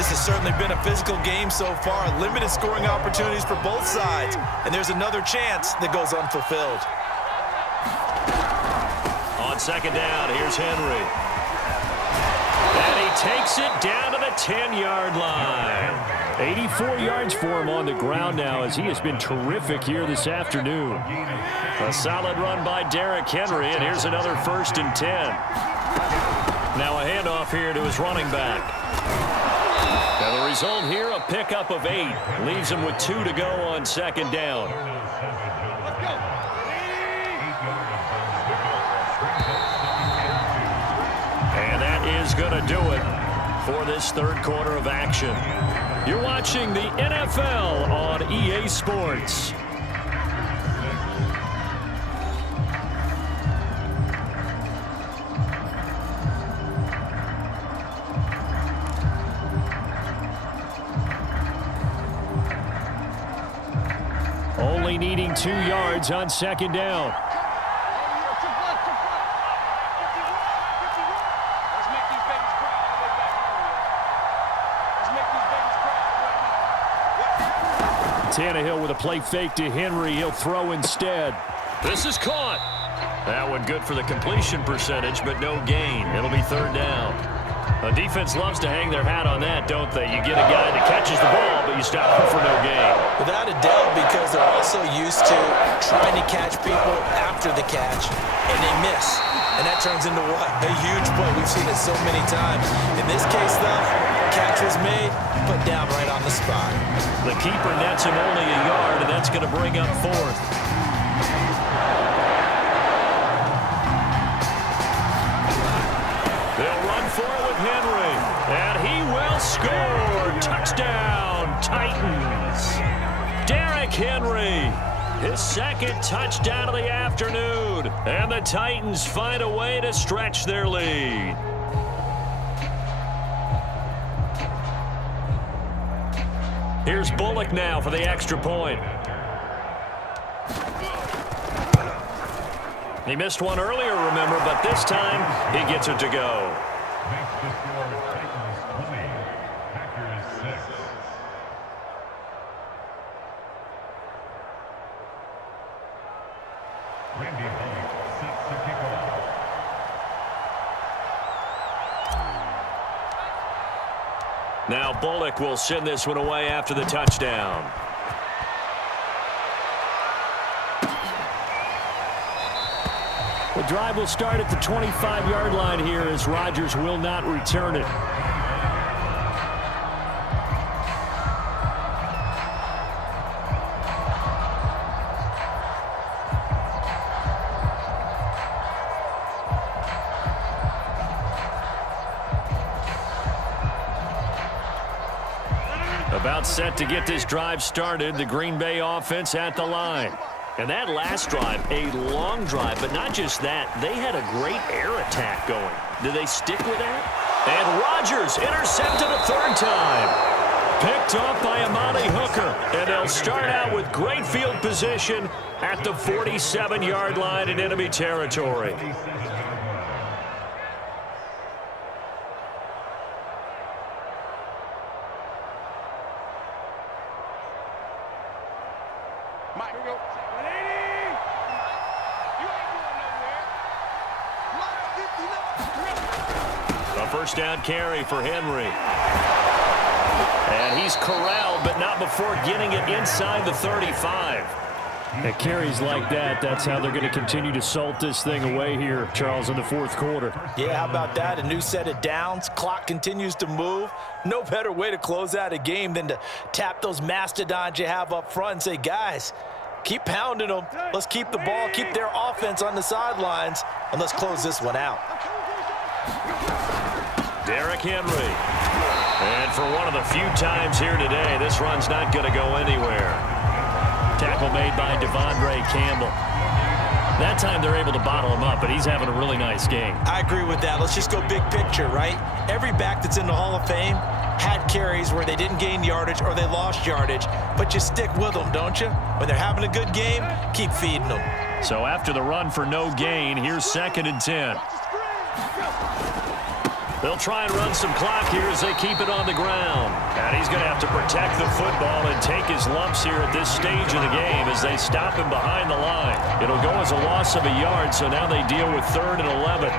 This has certainly been a physical game so far. Limited scoring opportunities for both sides. And there's another chance that goes unfulfilled. On second down, here's Henry. And he takes it down to the 10-yard line. 84 yards for him on the ground now as he has been terrific here this afternoon. A solid run by Derrick Henry, and here's another 1st and 10. Now a handoff here to his running back. Now the result here, a pickup of 8. Leaves him with 2 to go on second down. And that is going to do it for this third quarter of action. You're watching the NFL on EA Sports. Only needing 2 yards on second down. Tannehill with a play fake to Henry. He'll throw instead. This is caught. That one good for the completion percentage, but no gain. It'll be third down. The defense loves to hang their hat on that, don't they? You get a guy that catches the ball, but you stop him for no gain. Without a doubt, because they're also used to trying to catch people after the catch, and they miss. And that turns into what? A huge play. We've seen it so many times. In this case, though, catch was made, put down right on the spot. The keeper nets him only a yard, and that's going to bring up 4th. They'll run for it with Henry, and he will score. Touchdown, Titans. Derrick Henry, his 2nd touchdown of the afternoon, and the Titans find a way to stretch their lead. Here's Bullock now for the extra point. He missed one earlier, remember, but this time he gets it to go. Now Bullock will send this one away after the touchdown. The drive will start at the 25-yard line here as Rodgers will not return it. About set to get this drive started, the Green Bay offense at the line. And that last drive, a long drive, but not just that, they had a great air attack going. Do they stick with that? And Rodgers intercepted a 3rd time. Picked off by Amani Hooker. And they'll start out with great field position at the 47-yard line in enemy territory. First down carry for Henry. And he's corralled, but not before getting it inside the 35. At carries like that, that's how they're going to continue to salt this thing away here, Charles, in the 4th quarter. Yeah, how about that? A new set of downs. Clock continues to move. No better way to close out a game than to tap those mastodons you have up front and say, guys, keep pounding them. Let's keep the ball, keep their offense on the sidelines, and let's close this one out. Derrick Henry. And for one of the few times here today, this run's not going to go anywhere. Tackle made by Devondre Campbell. That time they're able to bottle him up, but he's having a really nice game. I agree with that. Let's just go big picture, right? Every back that's in the Hall of Fame had carries where they didn't gain yardage or they lost yardage, but you stick with them, don't you? When they're having a good game, keep feeding them. So after the run for no gain, here's 2nd and 10. They'll try and run some clock here as they keep it on the ground. And he's going to have to protect the football and take his lumps here at this stage of the game as they stop him behind the line. It'll go as a loss of a yard, so now they deal with 3rd and 11.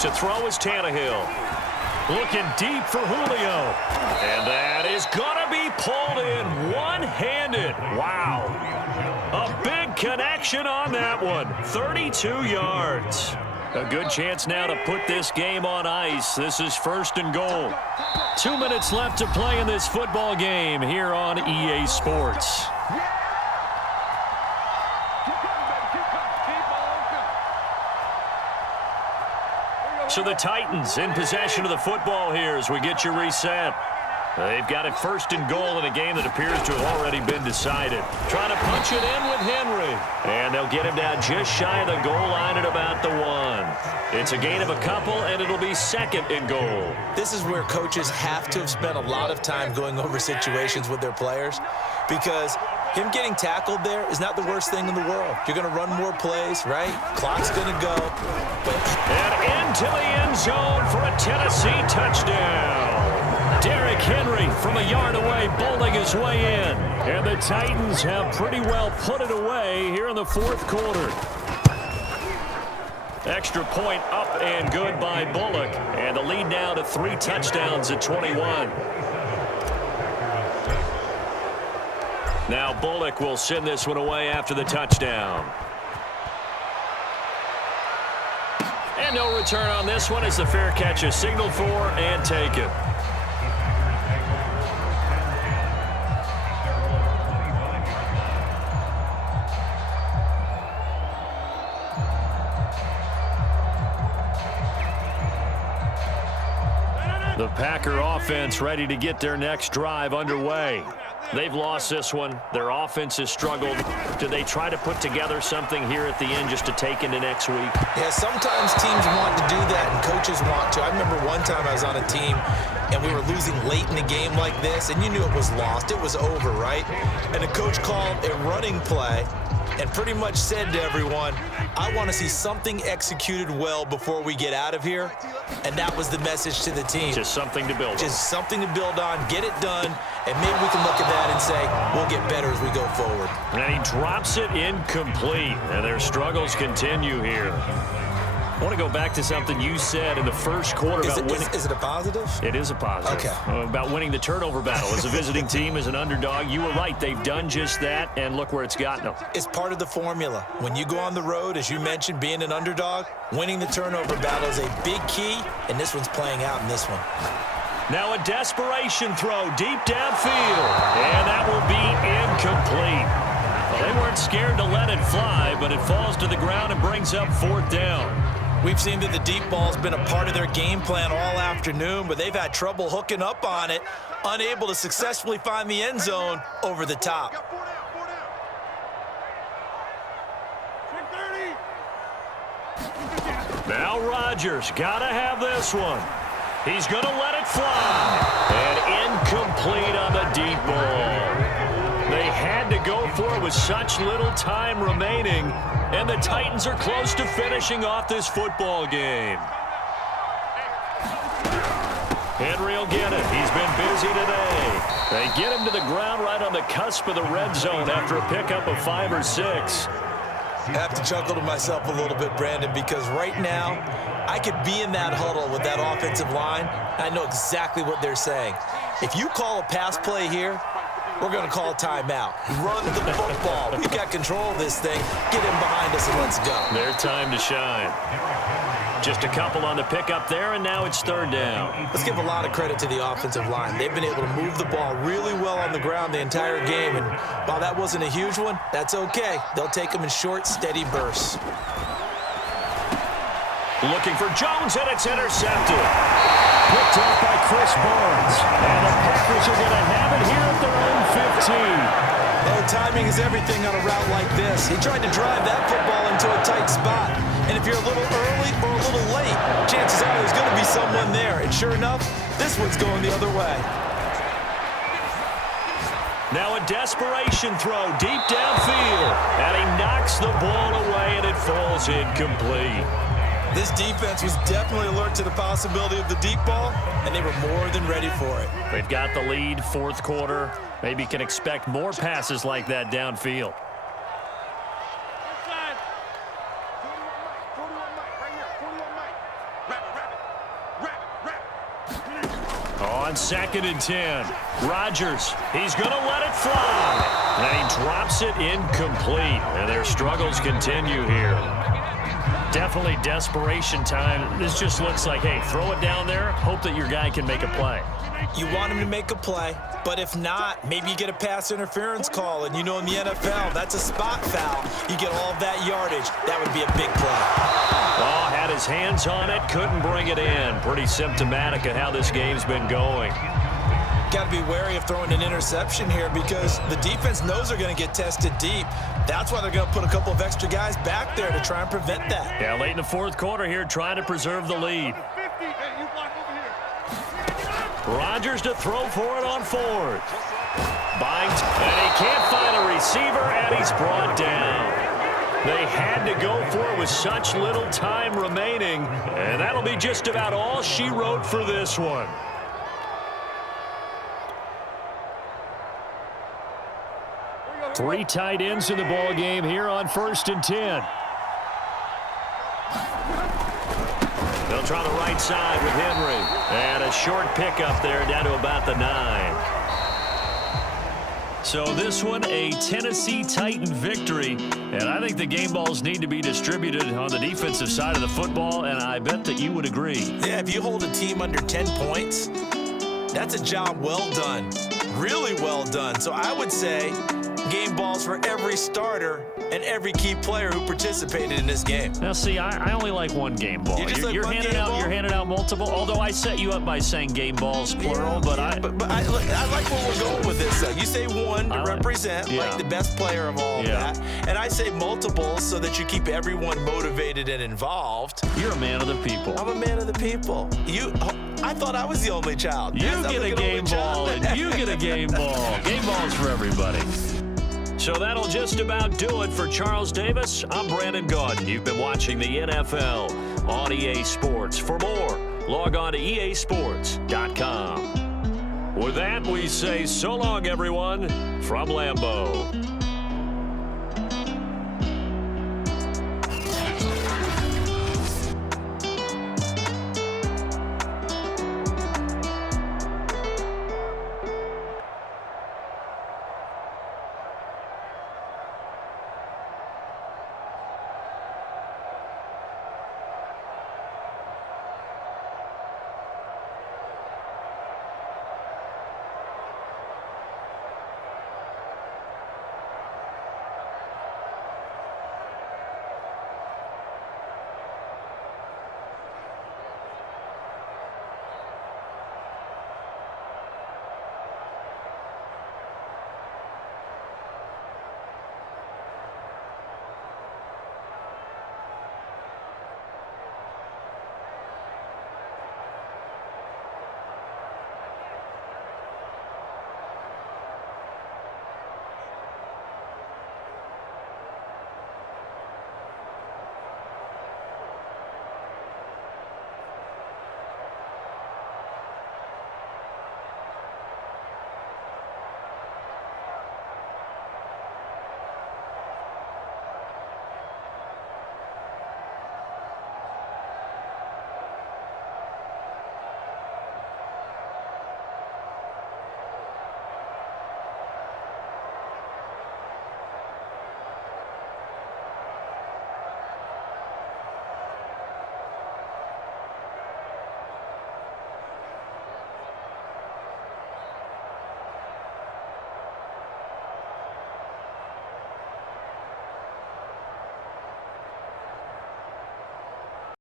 To throw is Tannehill. Looking deep for Julio. And that is going to be pulled in one-handed. Wow. A big connection on that one. 32 yards. A good chance now to put this game on ice. This is 1st and goal. 2 minutes left to play in this football game here on EA Sports. So the Titans in possession of the football here as we get you reset. They've got it 1st and goal in a game that appears to have already been decided. Trying to punch it in with Henry. And they'll get him down just shy of the goal line at about the 1. It's a gain of a couple, and it'll be 2nd and goal. This is where coaches have to have spent a lot of time going over situations with their players, because him getting tackled there is not the worst thing in the world. You're going to run more plays, right? Clock's going to go. And into the end zone for a Tennessee touchdown. Derrick Henry from a yard away bowling his way in. And the Titans have pretty well put it away here in the 4th quarter. Extra point up and good by Bullock. And the lead now to 3 touchdowns at 21. Now Bullock will send this one away after the touchdown. And no return on this one as the fair catch is signaled for and taken. The Packer offense ready to get their next drive underway. They've lost this one. Their offense has struggled. Do they try to put together something here at the end just to take into next week? Yeah, sometimes teams want to do that and coaches want to. I remember one time I was on a team and we were losing late in a game like this, and you knew it was lost. It was over, right? And the coach called a running play and pretty much said to everyone, I want to see something executed well before we get out of here. And that was the message to the team. Just something to build on. Just something to build on, get it done, and maybe we can look at that and say, we'll get better as we go forward. And he drops it incomplete, and their struggles continue here. I want to go back to something you said in the 1st quarter about winning. Is it a positive? It is a positive. Okay. About winning the turnover battle as a visiting team, as an underdog. You were right. They've done just that, and look where it's gotten them. It's part of the formula. When you go on the road, as you mentioned, being an underdog, winning the turnover battle is a big key, and this one's playing out in this one. Now a desperation throw deep downfield, and that will be incomplete. Well, they weren't scared to let it fly, but it falls to the ground and brings up 4th down. We've seen that the deep ball's been a part of their game plan all afternoon, but they've had trouble hooking up on it, unable to successfully find the end zone over the top. Now Rodgers got to have this one. He's going to let it fly. And incomplete on the deep ball. They had to go for it with such little time remaining, and the Titans are close to finishing off this football game. Henry will get it. He's been busy today. They get him to the ground right on the cusp of the red zone after a pickup of 5 or 6. I have to chuckle to myself a little bit, Brandon, because right now I could be in that huddle with that offensive line. I know exactly what they're saying. If you call a pass play here, we're going to call a timeout. Run the football. We've got control of this thing. Get him behind us and let's go. Their time to shine. Just a couple on the pickup there, and now it's 3rd down. Let's give a lot of credit to the offensive line. They've been able to move the ball really well on the ground the entire game, and while that wasn't a huge one, that's okay. They'll take them in short, steady bursts. Looking for Jones, and it's intercepted. Picked off by Chris Barnes. And the Packers are going to have it here at their own 15. Oh, timing is everything on a route like this. He tried to drive that football into a tight spot. And if you're a little early or a little late, chances are there's going to be someone there. And sure enough, this one's going the other way. Now a desperation throw deep downfield. And he knocks the ball away, and it falls incomplete. This defense was definitely alert to the possibility of the deep ball, and they were more than ready for it. They've got the lead, fourth quarter. Maybe can expect more passes like that downfield. On 2nd and 10, Rodgers, he's going to let it fly. And he drops it incomplete. And their struggles continue here. Definitely desperation time. This just looks like, hey, throw it down there, hope that your guy can make a play. You want him to make a play, but if not, maybe you get a pass interference call. And you know in the NFL, that's a spot foul. You get all of that yardage. That would be a big play. Oh, had his hands on it, couldn't bring it in. Pretty symptomatic of how this game's been going. Got to be wary of throwing an interception here because the defense knows they're going to get tested deep. That's why they're going to put a couple of extra guys back there to try and prevent that. Yeah, late in the fourth quarter here, trying to preserve the lead. Rodgers to throw for it on 4th. Binds, and he can't find a receiver, and he's brought down. They had to go for it with such little time remaining, and that'll be just about all she wrote for this one. Three tight ends in the ball game here on 1st and 10. They'll try the right side with Henry. And a short pickup there down to about the 9. So this one, a Tennessee Titan victory. And I think the game balls need to be distributed on the defensive side of the football, and I bet that you would agree. Yeah, if you hold a team under 10 points, that's a job well done. Really well done. So I would say game balls for every starter and every key player who participated in this game. Now, see, I only like one game ball. You're handing out multiple, although I set you up by saying game balls, plural, but I like where we're going with this. You say one to represent, like the best player of all of that, and I say multiples so that you keep everyone motivated and involved. You're a man of the people. I'm a man of the people. I thought I was the only child. You get a game ball, and you get a game ball. Game balls for everybody. So that'll just about do it for Charles Davis. I'm Brandon Gaudin. You've been watching the NFL on EA Sports. For more, log on to easports.com. With that, we say so long, everyone, from Lambeau.